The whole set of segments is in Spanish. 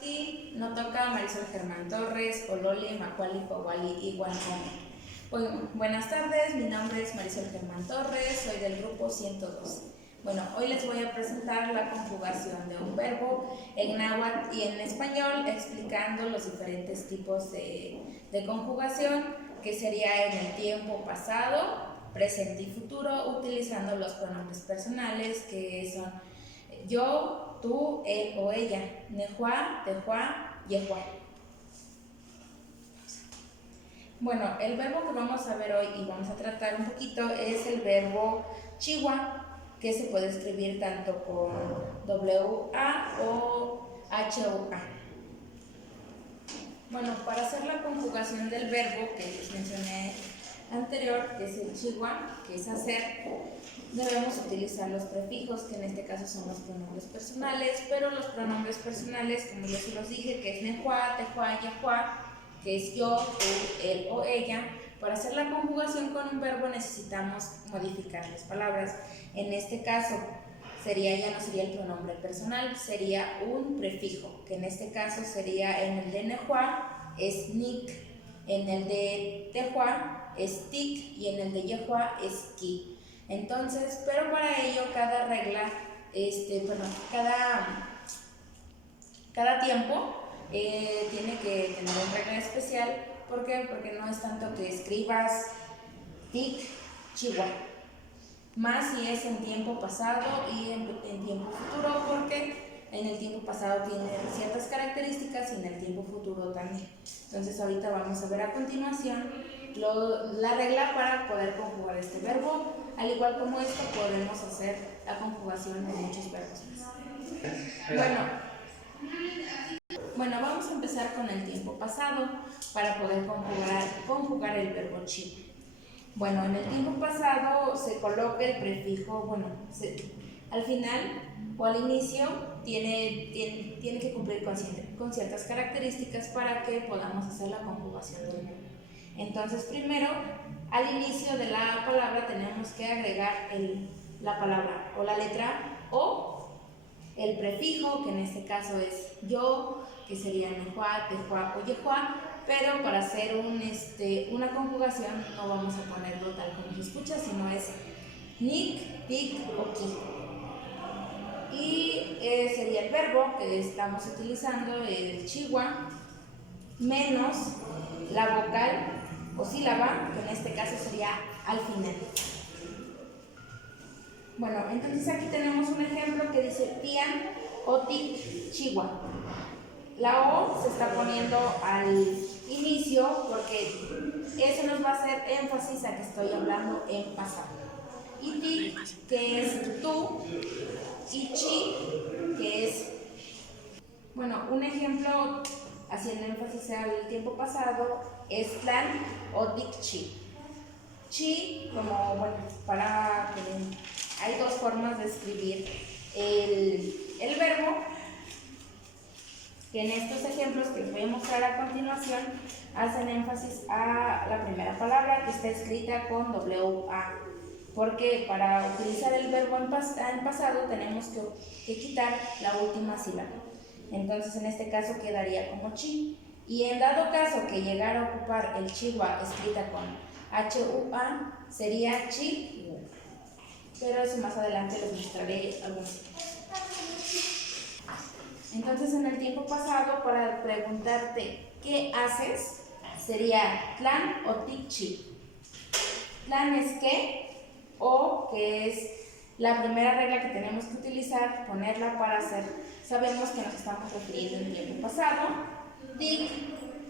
Sí, no toca Marisol Germán Torres, Olole, Macuali, Powali y Guanome. Buenas tardes, mi nombre es Marisol Germán Torres, soy del grupo 112. Bueno, hoy les voy a presentar la conjugación de un verbo en náhuatl y en español, explicando los diferentes tipos de conjugación, que sería en el tiempo pasado, presente y futuro, utilizando los pronombres personales, que son yo, tú, él o ella, Nejua, Tejua, Yehua. Bueno, el verbo que vamos a ver hoy y vamos a tratar un poquito es el verbo chiwa, que se puede escribir tanto con W-A o H-U-A. Bueno, para hacer la conjugación del verbo que les mencioné anterior, que es el chiwa, que es hacer, debemos utilizar los prefijos, que en este caso son los pronombres personales, pero los pronombres personales, como ya se los dije, que es Nejua, Tejua, Yehua, que es yo, tú, él o ella. Para hacer la conjugación con un verbo necesitamos modificar las palabras. En este caso, ya no sería el pronombre personal, sería un prefijo, que en este caso sería en el de Nejua es Nik, en el de Tejua es Tik y en el de Yehua es Ki. Entonces, pero para ello cada regla, cada tiempo tiene que tener una regla especial. ¿Por qué? Porque no es tanto que escribas Tik, Chihuahua, más si es en tiempo pasado y en tiempo futuro, porque en el tiempo pasado tiene ciertas características y en el tiempo futuro también. Entonces ahorita vamos a ver a continuación la regla para poder conjugar este verbo. Al igual como esto, podemos hacer la conjugación de muchos verbos más. Bueno, vamos a empezar con el tiempo pasado para poder conjugar el verbo chivo. Bueno, en el tiempo pasado se coloca el prefijo, al final o al inicio tiene que cumplir con ciertas características para que podamos hacer la conjugación del verbo. Entonces, primero, al inicio de la palabra tenemos que agregar la palabra o la letra O, el prefijo, que en este caso es yo, que sería Nejua, Tejua o Yehua, pero para hacer una conjugación no vamos a ponerlo tal como se escucha, sino es Nik, Tik o Ki. Y sería el verbo que estamos utilizando, el chiwa, menos la vocal o sílaba, que en este caso sería al final. Bueno, entonces aquí tenemos un ejemplo que dice Tian o Tik Chihuahua. La O se está poniendo al inicio porque eso nos va a hacer énfasis a que estoy hablando en pasado. Y Tik, que es tú, y Chi, que es, un ejemplo haciendo énfasis al tiempo pasado es Tlan o Tik Chi. Chi, hay dos formas de escribir el verbo, que en estos ejemplos que les voy a mostrar a continuación hacen énfasis a la primera palabra que está escrita con W-A, porque para utilizar el verbo en pasado tenemos que quitar la última sílaba. Entonces en este caso quedaría como chi, y en dado caso que llegara a ocupar el chihuahua escrita con H-U-A, sería chi, pero eso más adelante les mostraré algunos. Entonces en el tiempo pasado, para preguntarte ¿qué haces? Sería Tlan o Tikchi. Tlan es qué, o que es la primera regla que tenemos que utilizar, ponerla para hacer. Sabemos que nos estamos refiriendo en tiempo pasado. Tik,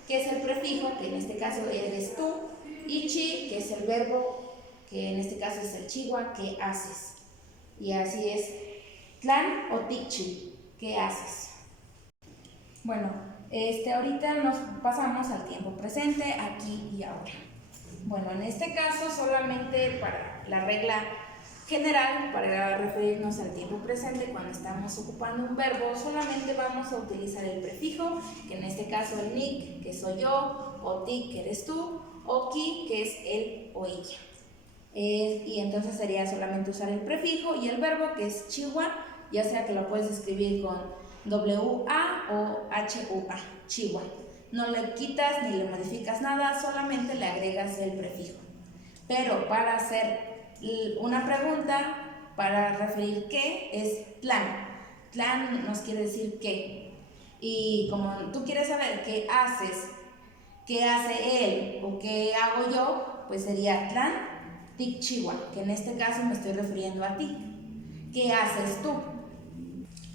que es el prefijo, que en este caso eres tú, y chi, que es el verbo, que en este caso es el chihuahua, ¿qué haces? Y así es, Tlan o Tikchi, ¿qué haces? Bueno, ahorita nos pasamos al tiempo presente, aquí y ahora. Bueno, en este caso solamente para la regla general, para referirnos al tiempo presente cuando estamos ocupando un verbo, solamente vamos a utilizar el prefijo, que en este caso el nik, que soy yo, o ti, que eres tú, o ki, que es él o ella. Y entonces sería solamente usar el prefijo y el verbo, que es chihuahua, ya sea que lo puedes escribir con W-A o HUA, chihuahua. No le quitas ni le modificas nada, solamente le agregas el prefijo. Pero para hacer una pregunta, para referir qué, es tlan. Tlan nos quiere decir qué. Y como tú quieres saber qué haces, qué hace él o qué hago yo, pues sería tlan tic chihuahua, que en este caso me estoy refiriendo a ti. ¿Qué haces tú?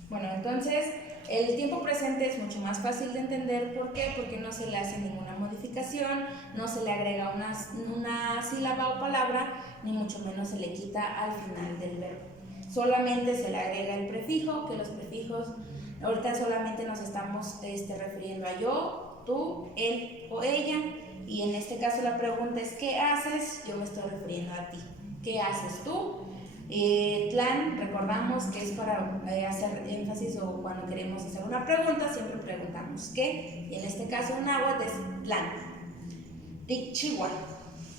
Bueno, entonces el tiempo presente es mucho más fácil de entender. ¿Por qué? Porque no se le hace ninguna modificación, no se le agrega una sílaba o palabra, ni mucho menos se le quita al final del verbo. Solamente se le agrega el prefijo, que los prefijos, ahorita solamente nos estamos refiriendo a yo, tú, él o ella. Y en este caso la pregunta es ¿qué haces? Yo me estoy refiriendo a ti. ¿Qué haces tú? Tlan, recordamos que es para hacer énfasis o cuando queremos hacer una pregunta, siempre preguntamos ¿qué? Y en este caso en náhuatl es tlan. Tic chihuahua,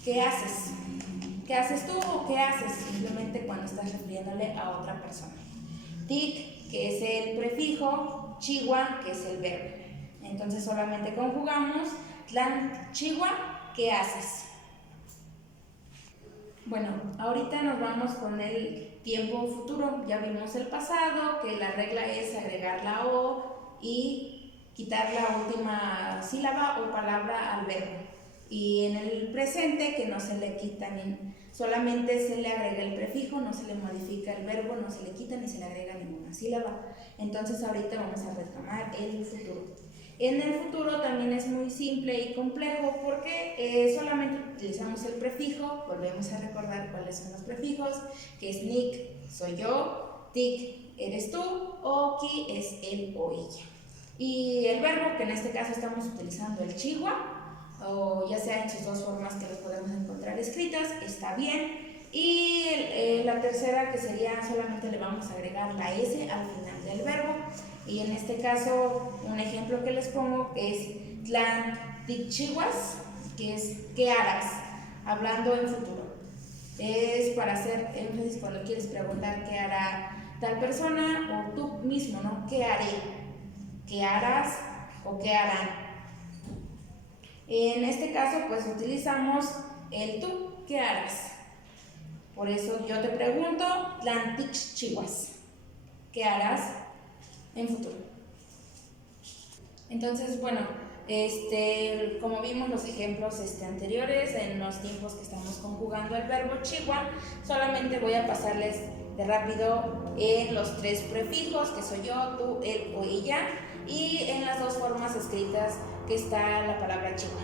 ¿qué haces? ¿Qué haces tú o qué haces? Simplemente cuando estás refiriéndole a otra persona. Tic, que es el prefijo, chihuahua, que es el verbo. Entonces solamente conjugamos tlan chihuahua, ¿qué haces? Bueno, ahorita nos vamos con el tiempo futuro. Ya vimos el pasado, que la regla es agregar la O y quitar la última sílaba o palabra al verbo. Y en el presente, que no se le quita solamente se le agrega el prefijo, no se le modifica el verbo, no se le quita ni se le agrega ninguna sílaba. Entonces ahorita vamos a retomar el futuro. En el futuro también es muy simple y complejo porque solamente utilizamos el prefijo. Volvemos a recordar cuáles son los prefijos, que es nik, soy yo, tic, eres tú, o ki es él o ella. Y el verbo, que en este caso estamos utilizando el chihuahua, o ya sea en sus dos formas que los podemos encontrar escritas, está bien. Y la tercera, que sería solamente le vamos a agregar la S al final del verbo. Y en este caso, un ejemplo que les pongo es tlan tic chihuas, que es ¿qué harás? Hablando en futuro. Es para hacer énfasis cuando quieres preguntar qué hará tal persona o tú mismo, ¿no? ¿Qué haré? ¿Qué harás? ¿O qué harán? En este caso, pues utilizamos el tú, ¿qué harás? Por eso yo te pregunto, tlan tic chihuas, ¿qué harás en futuro? Entonces, bueno, como vimos los ejemplos anteriores, en los tiempos que estamos conjugando el verbo chihuahua, solamente voy a pasarles de rápido en los tres prefijos, que soy yo, tú, él o ella, y en las dos formas escritas que está la palabra chihuahua.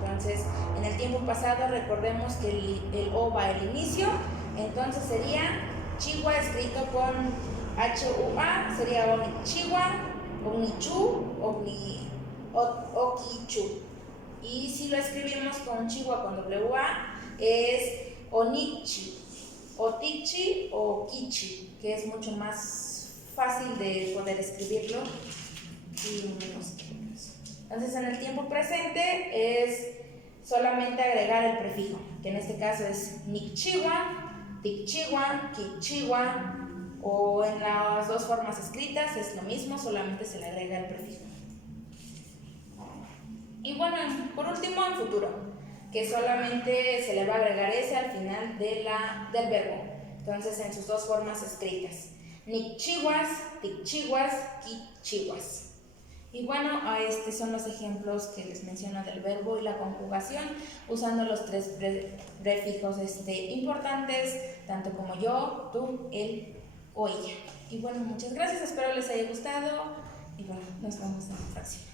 Entonces, en el tiempo pasado recordemos que el O va al inicio, entonces sería chihuahua escrito con H-U-A, sería Onichihuahua, Onichu, Okichu. Y si lo escribimos con chihuahua con W-A, es Onichi, Otichi o Kichi, que es mucho más fácil de poder escribirlo. Entonces, en el tiempo presente es solamente agregar el prefijo, que en este caso es nikchihuahua, tikchihuahua, kichihuahua, o en las dos formas escritas es lo mismo, solamente se le agrega el prefijo. Y bueno, por último, en futuro, que solamente se le va a agregar ese al final del verbo. Entonces, en sus dos formas escritas, nikchihuas, tikchihuas, kichihuas. Y bueno, son los ejemplos que les menciono del verbo y la conjugación, usando los tres prefijos importantes, tanto como yo, tú, él o ella. Y bueno, muchas gracias, espero les haya gustado y bueno, nos vemos en la próxima.